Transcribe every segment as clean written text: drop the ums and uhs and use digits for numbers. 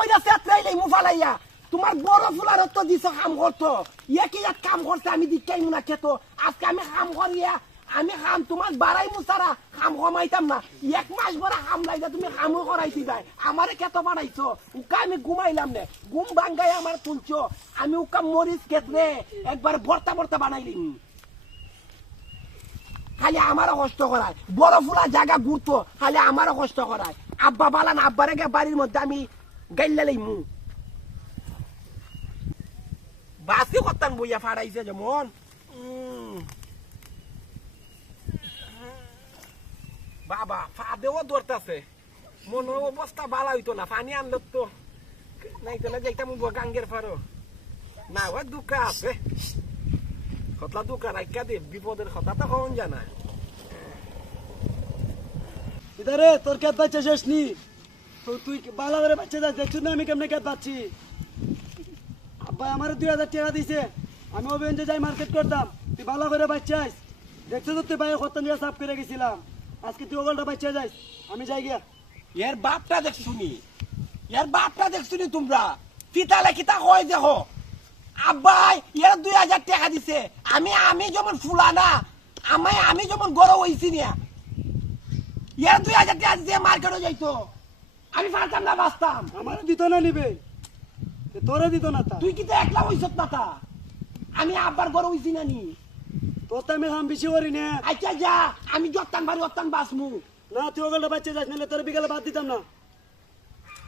কইরা সেত্রাইলে মু ফালাইয়া তোমার বড় ফুলার তো দিছ কাম করতো কি এক কাম করতে আমি দিকাই মুনা খেত আজকে আমি কাম করিয়া আমি কাম তোমার বাড়াই মুসারা কাম কমাইতাম না 1 মাস বড় কাম লাইদা তুমি কামও করাইছি যায় আমারে খেত বাড়াইছো উকা আমি ঘুমাইলাম না ঘুম ভাঙ্গাই আমার তুলছো আমি উকা মরিচ খেতরে একবার ভর্তা ভর্তা বানাইলিম খালি আমারও কষ্ট করায় বড় ফুলা জায়গা ঘুরতো খালি আমারও কষ্ট করায় আব্বা বালান আব্বারে গে বাড়ির মধ্যে আমি গাইলা লইমু বাসি করতাম বইয়া ফাড়াইছে যেমন বাবা ফাদেও দৌড়তাছে মনের অবস্থা ভালো হইতো না পানি আনলো তো নাই তো যাইতাম গাঙ্গের ফারো না ওই দুঃখ আছে কতলা দুঃখ রাখা দে বিপদের কথা তো কখন জানা ইদারে তোর ক্যাত বাচ্চা শেষ নি তো তুই বালা করে বাচ্চা যাস দেখছ না আমি কেমনে ক্যাত পাচ্ছি আব্বা আমার 2000 টাকা দিছে আমি ওবেঞ্জে যাই মার্কেট করতাম তুই বালা করে বাচ্চাস দেখছো তো তুই বাইরে খতম দিয়া সাফ করে গেছিলাম আজকে তুই ওগলটা বাচ্চা যাইস আমি যাই গিয়া এর বাপটা দেখছুনি এর বাপটা দেখছুনি তোমরা পিতালে কিতা কয় দেখো আব্বাই এর 2000 টাকা দিছে আমি যেমন ফুলা না আমি যেমন গরো হইছি না এর 2000 টাকা দিয়ে মার্কেটে যাইতো আমি পারতাম না বাঁচতাম আমার দিত না নিবে তোরে দিত না তা তুই কি তো একলা হইছত না তা আমি আব্বার গরো হইছি না নি তোর তো আমি হাম বেশি করি না আচ্ছা যা আমি যত্তান বাড়ি অত্তান বাসমু না তুই ওগলটা বাচ্চা যাস নাহলে তোর বিকালে বাদ দিতাম না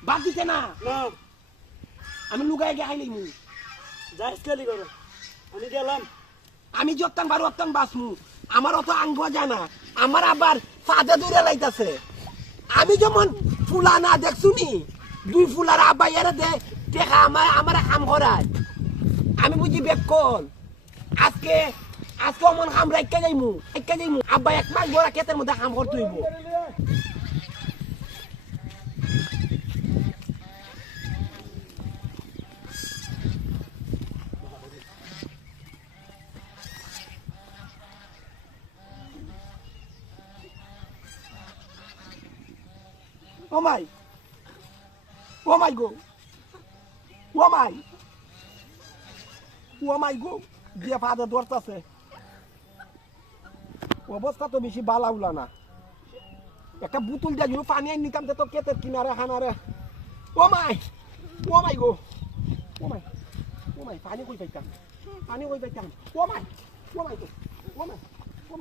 বাদ দিতে না না আমি লুকায় গে খাইলাইমু যাইস খালি করো আমি গেলাম আমি যত্তান বাড়ি অত্তান বাসমু আমার অত আঙ্গ জানা আমার আবার ফাদে দূরে লাইতাছে আমি যেমন ফুলা না দেখছুনি 2 ফুলার আব্বা এরে দে টেকা আমার কাম করায় আমি বুঝি বেকল আজকে অমন কাম রাখতে যাইমু আব্বা 1 মাস বড় ক্ষেতের মধ্যে কাম করতে হইব ও মাই গো দিয়ে ফাদে দৌড়তাছে অবস্থা তো বেশি বালা উলা না একটা বুতুল দিয়ে যদি পানি আনি নিতাম তো কেতের কিনারে খানারে ও মাই গো পানি কই পাইতাম ও মাই গো